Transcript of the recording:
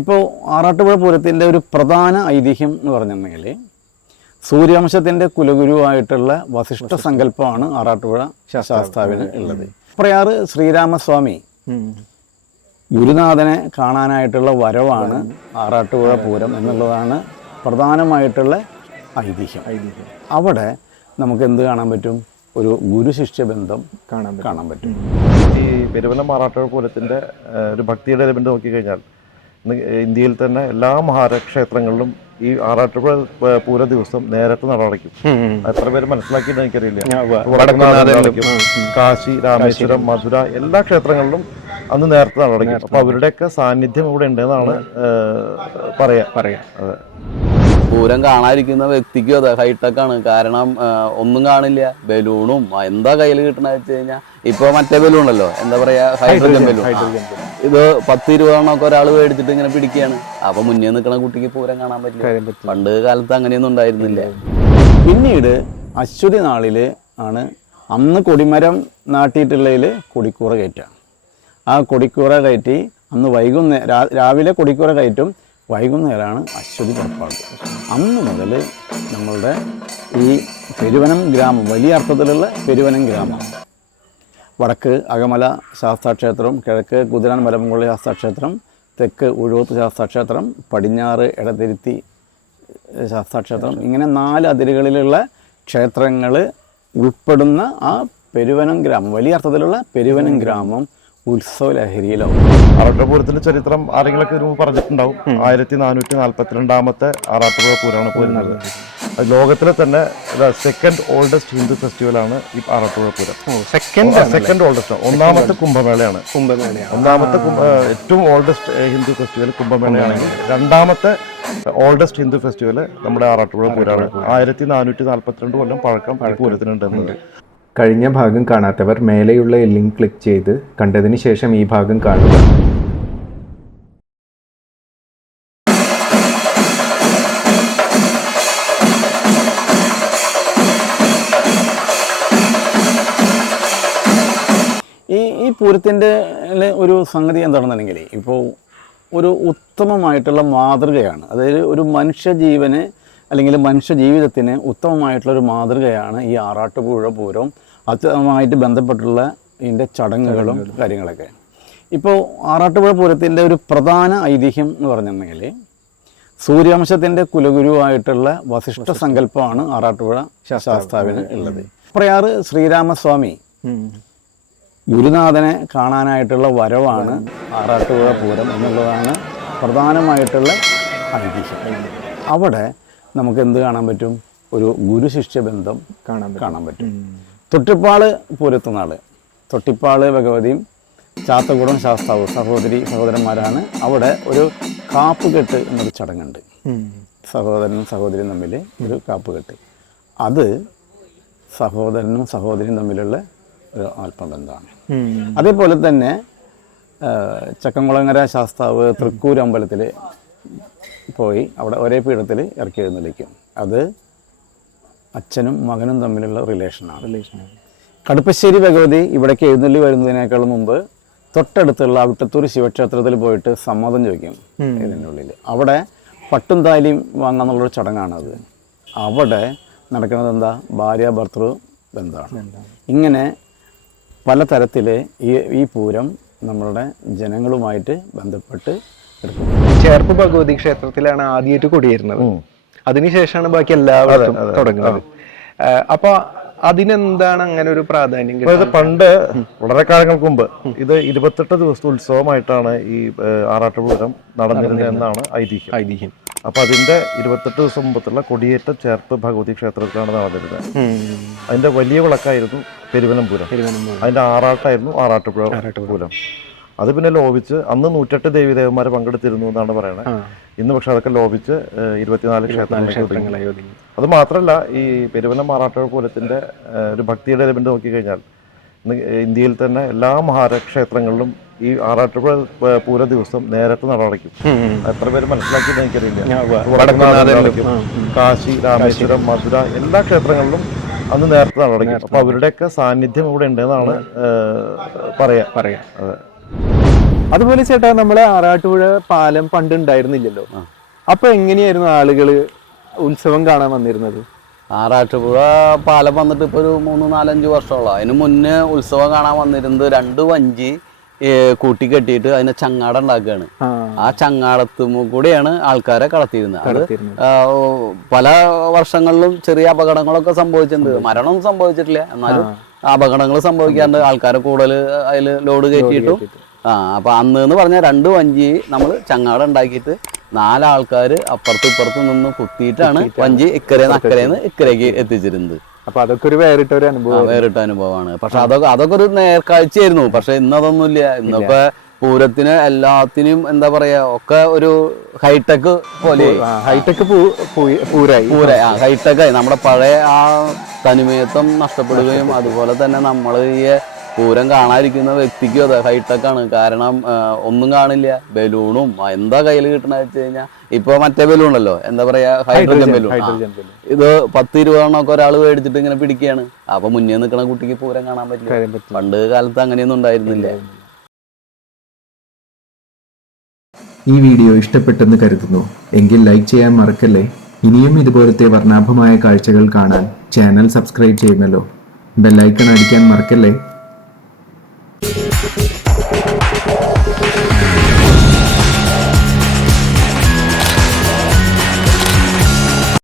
ഇപ്പോൾ ആറാട്ടുപുഴ പൂരത്തിൻ്റെ ഒരു പ്രധാന ഐതിഹ്യം എന്ന് പറഞ്ഞിട്ടുണ്ടെങ്കിൽ സൂര്യവംശത്തിൻ്റെ കുലഗുരുവായിട്ടുള്ള വസിഷ്ഠ സങ്കല്പമാണ് ആറാട്ടുപുഴ ശാസ്താവിന് ഉള്ളത്. പ്രയാറ് ശ്രീരാമസ്വാമി ഗുരുനാഥനെ കാണാനായിട്ടുള്ള വരവാണ് ആറാട്ടുപുഴ പൂരം എന്നുള്ളതാണ് പ്രധാനമായിട്ടുള്ള ഐതിഹ്യം. അവിടെ നമുക്ക് എന്ത് കാണാൻ പറ്റും? ഒരു ഗുരുശിഷ്യ ബന്ധം കാണാൻ പറ്റും. ഈ പെരുവലം ആറാട്ടുപുഴ പൂരത്തിൻ്റെ ഒരു ഭക്തിയുടെ എലമെന്റ് നോക്കിക്കഴിഞ്ഞാൽ ഇന്ത്യയിൽ തന്നെ എല്ലാ മഹാക്ഷേത്രങ്ങളിലും ഈ ആറാട്ടുപുഴ പൂര ദിവസം നേരത്തെ നടയടയ്ക്കും. എത്ര പേര് മനസ്സിലാക്കിയിട്ട് എനിക്കറിയില്ല. കാശി, രാമേശ്വരം, മധുര എല്ലാ ക്ഷേത്രങ്ങളിലും അന്ന് നേരത്തെ നടയടയ്ക്കും. അപ്പൊ അവരുടെയൊക്കെ സാന്നിധ്യം ഇവിടെ ഉണ്ടെന്നാണ് പറയാ. അതെ, പൂരം കാണാതിരിക്കുന്ന വ്യക്തിക്കും അതെ ഹൈടെക്കാണ്. കാരണം ഒന്നും കാണില്ല, ബലൂണും എന്താ കയ്യിൽ കിട്ടണ വെച്ച് കഴിഞ്ഞാൽ ഇപ്പൊ മറ്റേ ബലൂണല്ലോ, എന്താ പറയാ, ഹൈഡ്രജൻ ബലൂൺ. ഇത് 10-20 ഒരാൾ മേടിച്ചിട്ട് ഇങ്ങനെ പിടിക്കുകയാണ്. അപ്പൊ മുന്നേ നിൽക്കുന്ന കുട്ടിക്ക് പൂരം കാണാൻ പറ്റില്ല. പണ്ട് കാലത്ത് അങ്ങനെയൊന്നും ഉണ്ടായിരുന്നില്ല. പിന്നീട് അശ്വതി നാളില് ആണ് അന്ന് കൊടിമരം നാട്ടിയിട്ടുള്ളതിൽ കൊടിക്കൂറ കയറ്റുക. ആ കൊടിക്കൂറ കയറ്റി അന്ന് രാവിലെ കൊടിക്കൂറ കയറ്റും, വൈകുന്നേരമാണ് അശ്വതി പുറപ്പാട്. അന്ന് മുതൽ നമ്മളുടെ ഈ പെരുവനം ഗ്രാമം, വലിയ അർത്ഥത്തിലുള്ള പെരുവനം ഗ്രാമം, വടക്ക് അകമല ശാസ്താക്ഷേത്രം, കിഴക്ക് കുതിരാൻ മലമുകളിൽ ശാസ്താക്ഷേത്രം, തെക്ക് ഉഴവത്ത് ശാസ്താക്ഷേത്രം, പടിഞ്ഞാറ് എടതിരുത്തി ശാസ്താക്ഷേത്രം, ഇങ്ങനെ 4 അതിരുകളിലുള്ള ക്ഷേത്രങ്ങൾ ഉൾപ്പെടുന്ന ആ പെരുവനം ഗ്രാമം, വലിയ അർത്ഥത്തിലുള്ള പെരുവനം ഗ്രാമം ഉത്സവ ലഹരിയിലാവും. ആറാട്ടുപുഴ പൂരത്തിന്റെ ചരിത്രം ആരെങ്കിലൊക്കെ പറഞ്ഞിട്ടുണ്ടാവും. 1442 ആറാട്ടുപുഴ പൂരമാണ് പോരുന്നത്. ലോകത്തിലെ തന്നെ സെക്കൻഡ് ഓൾഡസ്റ്റ് ഹിന്ദു ഫെസ്റ്റിവലാണ് ഈ ആറാട്ടുപുഴ പൂരം. Second oldest. ഒന്നാമത്തെ കുംഭമേളയാണ്. ഒന്നാമത്തെ ഏറ്റവും ഓൾഡസ്റ്റ് ഹിന്ദു ഫെസ്റ്റിവൽ കുംഭമേളയാണെങ്കിൽ രണ്ടാമത്തെ ഓൾഡസ്റ്റ് ഹിന്ദു ഫെസ്റ്റിവൽ നമ്മുടെ ആറാട്ടുപുഴ പൂരമാണ്. 1442 കൊല്ലം പഴക്കം ഈ പൂരത്തിനുണ്ടെന്നത്. കഴിഞ്ഞ ഭാഗം കാണാത്തവർ മേലെയുള്ള ലിങ്ക് ക്ലിക്ക് ചെയ്ത് കണ്ടതിന് ശേഷം ഈ ഭാഗം കാണുക. ഈ പൂരത്തിൻ്റെ ഒരു സംഗതി എന്താണെന്നുണ്ടെങ്കിൽ ഇപ്പോൾ ഒരു ഉത്തമമായിട്ടുള്ള മാതൃകയാണ്. അതായത് ഒരു മനുഷ്യജീവന് അല്ലെങ്കിൽ മനുഷ്യ ജീവിതത്തിന് ഉത്തമമായിട്ടുള്ളൊരു മാതൃകയാണ് ഈ ആറാട്ടുപുഴ പൂരം. അതുമായിട്ട് ബന്ധപ്പെട്ടുള്ള ഇതിൻ്റെ ചടങ്ങുകളും കാര്യങ്ങളൊക്കെ. ഇപ്പോൾ ആറാട്ടുപുഴ പൂരത്തിൻ്റെ ഒരു പ്രധാന ഐതിഹ്യം എന്ന് പറഞ്ഞിട്ടുണ്ടെങ്കിൽ സൂര്യവംശത്തിൻ്റെ കുലഗുരുവായിട്ടുള്ള വസിഷ്ഠ സങ്കല്പമാണ് ആറാട്ടുപുഴ ശാസ്താവിന് ഉള്ളത്. പ്രയാറ് ശ്രീരാമസ്വാമി ഗുരുനാഥനെ കാണാനായിട്ടുള്ള വരവാണ് ആറാട്ടുപുഴ പൂരം എന്നുള്ളതാണ് പ്രധാനമായിട്ടുള്ള ഐതിഹ്യം. അവിടെ നമുക്ക് എന്ത് കാണാൻ പറ്റും? ഒരു ഗുരുശിഷ്യ ബന്ധം കാണാൻ പറ്റും. തൊട്ടിപ്പാള് പൂരത്തുനാള്, തൊട്ടിപ്പാള് ഭഗവതിയും ചാത്തകുടം ശാസ്താവ് സഹോദരന്മാരാണ്. അവിടെ ഒരു കാപ്പുകെട്ട് എന്നൊരു ചടങ്ങുണ്ട്. സഹോദരനും സഹോദരിയും തമ്മിൽ ഒരു കാപ്പുകെട്ട്. അത് സഹോദരനും സഹോദരിയും തമ്മിലുള്ള ഒരു ആത്മബന്ധമാണ്. അതേപോലെ തന്നെ ചക്കംകുളങ്ങര ശാസ്താവ് തൃക്കൂർ അമ്പലത്തിൽ പോയി അവിടെ ഒരേ പീഠത്തിൽ ഇറക്കി എഴുന്നള്ളിക്കും. അത് അച്ഛനും മകനും തമ്മിലുള്ള റിലേഷനാണ്. കടുപ്പശ്ശേരി ഭഗവതി ഇവിടേക്ക് എഴുന്നള്ളി വരുന്നതിനേക്കാൾ മുമ്പ് തൊട്ടടുത്തുള്ള അവിട്ടത്തൂർ ശിവക്ഷേത്രത്തിൽ പോയിട്ട് സമ്മതം ചോദിക്കും ഇതിൻ്റെ ഉള്ളിൽ. അവിടെ പട്ടും താലിയും വാങ്ങാന്നുള്ളൊരു ചടങ്ങാണത്. അവിടെ നടക്കുന്നത് എന്താ? ഭാര്യ ഭർത്തൃ ബന്ധമാണ്. ഇങ്ങനെ പലതരത്തിൽ ഈ പൂരം നമ്മളുടെ ജനങ്ങളുമായിട്ട് ബന്ധപ്പെട്ട് എടുക്കും. ചേർപ്പ് ഭഗവതി ക്ഷേത്രത്തിലാണ് ആദ്യമായിട്ട് കൊടിയേറുന്നത്. അതിനുശേഷമാണ് ബാക്കി എല്ലാവരും തുടങ്ങുന്നത്. അപ്പൊ അതിനെന്താണ് അങ്ങനെ ഒരു പ്രാധാന്യം? പണ്ട് വളരെ കാലങ്ങൾക്ക് മുമ്പ് ഇത് 28 ദിവസത്തെ ഉത്സവമായിട്ടാണ് ഈ ആറാട്ടുപൂരം നടന്നിരുന്നത് എന്നാണ് ഐതിഹ്യം. അപ്പൊ അതിന്റെ 28 ദിവസം മുമ്പത്തുള്ള കൊടിയേറ്റ ചേർപ്പ് ഭഗവതി ക്ഷേത്രത്തിലാണ് നടന്നിരുന്നത്. അതിന്റെ വലിയ വിളക്കായിരുന്നു പെരുവനം പൂരം. അതിന്റെ ആറാട്ടായിരുന്നു ആറാട്ടുപുഴ പൂരം. അത് പിന്നെ ലോപിച്ച് അന്ന് 108 ദേവീദേവന്മാരെ പങ്കെടുത്തിരുന്നു എന്നാണ് പറയുന്നത്. ഇന്ന് പക്ഷെ അതൊക്കെ ലോപിച്ച് 24 ക്ഷേത്രങ്ങളായി ഒതുങ്ങി. അത് മാത്രമല്ല, ഈ പെരുവലം ആറാട്ടുപുഴ പൂരത്തിന്റെ ഒരു ഭക്തിയുടെ എലമെന്റ് നോക്കിക്കഴിഞ്ഞാൽ ഇന്ത്യയിൽ തന്നെ എല്ലാ മഹാക്ഷേത്രങ്ങളിലും ഈ ആറാട്ടുപുഴ പൂര ദിവസം നേരത്തെ നടയടയ്ക്കും. എത്ര പേര് മനസ്സിലാക്കിയിട്ട് എനിക്കറിയില്ല. കാശി, രാമേശ്വരം, മധുര എല്ലാ ക്ഷേത്രങ്ങളിലും അന്ന് നേരത്തെ നടയടയ്ക്കും. അപ്പൊ അവരുടെയൊക്കെ സാന്നിധ്യം ഇവിടെ ഉണ്ടെന്നാണ് പറയാ. അതെ. അതുപോലെ ചേട്ടാ നമ്മളെ ആറാട്ടുപുഴ പാലം പണ്ട് ഉണ്ടായിരുന്നില്ലല്ലോ. അപ്പൊ എങ്ങനെയായിരുന്നു ആളുകള് ഉത്സവം കാണാൻ വന്നിരുന്നത്? ആറാട്ടുപുഴ പാലം വന്നിട്ട് ഇപ്പോൾ ഒരു 3-4-5 വർഷമുള്ള. അതിന് മുന്നേ ഉത്സവം കാണാൻ വന്നിരുന്നത് 2 വഞ്ചി കൂട്ടി കെട്ടിയിട്ട് അതിനെ ചങ്ങാട ഉണ്ടാക്കുകയാണ്. ആ ചങ്ങാടത്തും കൂടെയാണ് ആൾക്കാരെ കടത്തിയിരുന്നത്. അത് പല വർഷങ്ങളിലും ചെറിയ അപകടങ്ങളൊക്കെ സംഭവിച്ചിട്ടുണ്ട്. മരണമൊന്നും സംഭവിച്ചിട്ടില്ല, എന്നാലും അപകടങ്ങൾ സംഭവിക്കാറുണ്ട്. ആൾക്കാരെ കൂടുതൽ അതിൽ ലോഡ് കയറ്റിയിട്ടും. അപ്പൊ അന്ന് എന്ന് പറഞ്ഞാൽ 2 വഞ്ചി നമ്മൾ ചങ്ങാട ഉണ്ടാക്കിയിട്ട് 4 ആൾക്കാർ അപ്പുറത്തും ഇപ്പുറത്തും നിന്ന് കുത്തിയിട്ടാണ് വഞ്ചി ഇക്കരേന്ന് അക്കരേന്ന് ഇക്കരയ്ക്ക് എത്തിച്ചിരുന്നത്. അപ്പൊ അതൊക്കെ ഒരു വേറിട്ട അനുഭവമാണ്. പക്ഷെ അതൊക്കെ ഒരു നേർക്കാഴ്ചയായിരുന്നു. പക്ഷെ ഇന്നതൊന്നുമില്ല. ഇന്നിപ്പോ പൂരത്തിന് എല്ലാത്തിനും എന്താ പറയാ ഒക്കെ ഒരു ഹൈടെക് പോലെ. ഹൈടെക് പൂരായി. ഹൈടെക്കായി. നമ്മുടെ പഴയ ആ തനിമയത്വം നഷ്ടപ്പെടുകയും അതുപോലെ തന്നെ നമ്മൾ ഈ പൂരം കാണാതിരിക്കുന്ന വ്യക്തിക്കും അതെ ഹൈടെക്കാണ്. കാരണം ഒന്നും കാണില്ല. ബലൂണും എന്താ കയ്യിൽ കിട്ടണ വെച്ച് കഴിഞ്ഞാൽ ഇപ്പൊ മറ്റേ ബലൂൺ ഉണ്ടല്ലോ, എന്താ പറയാ, ഹൈഡ്രജൻ ബലൂൺ. ഇത് 10-20 എണ്ണമൊക്കെ ഒരാൾ മേടിച്ചിട്ട് ഇങ്ങനെ പിടിക്കുകയാണ്. അപ്പൊ മുന്നേ നിൽക്കുന്ന കുട്ടിക്ക് പൂരം കാണാൻ പറ്റില്ല. പണ്ട് കാലത്ത് അങ്ങനെയൊന്നും ഉണ്ടായിരുന്നില്ല. ഈ വീഡിയോ ഇഷ്ടപ്പെട്ടെന്ന് കരുതുന്നു. എങ്കിൽ ലൈക്ക് ചെയ്യാൻ മറക്കല്ലേ. ഇനിയും ഇതുപോലത്തെ വർണ്ണാഭമായ കാഴ്ചകൾ കാണാൻ ചാനൽ സബ്സ്ക്രൈബ് ചെയ്യുമല്ലോ. ബെല്ലൈക്കൺ അടിക്കാൻ മറക്കല്ലേ.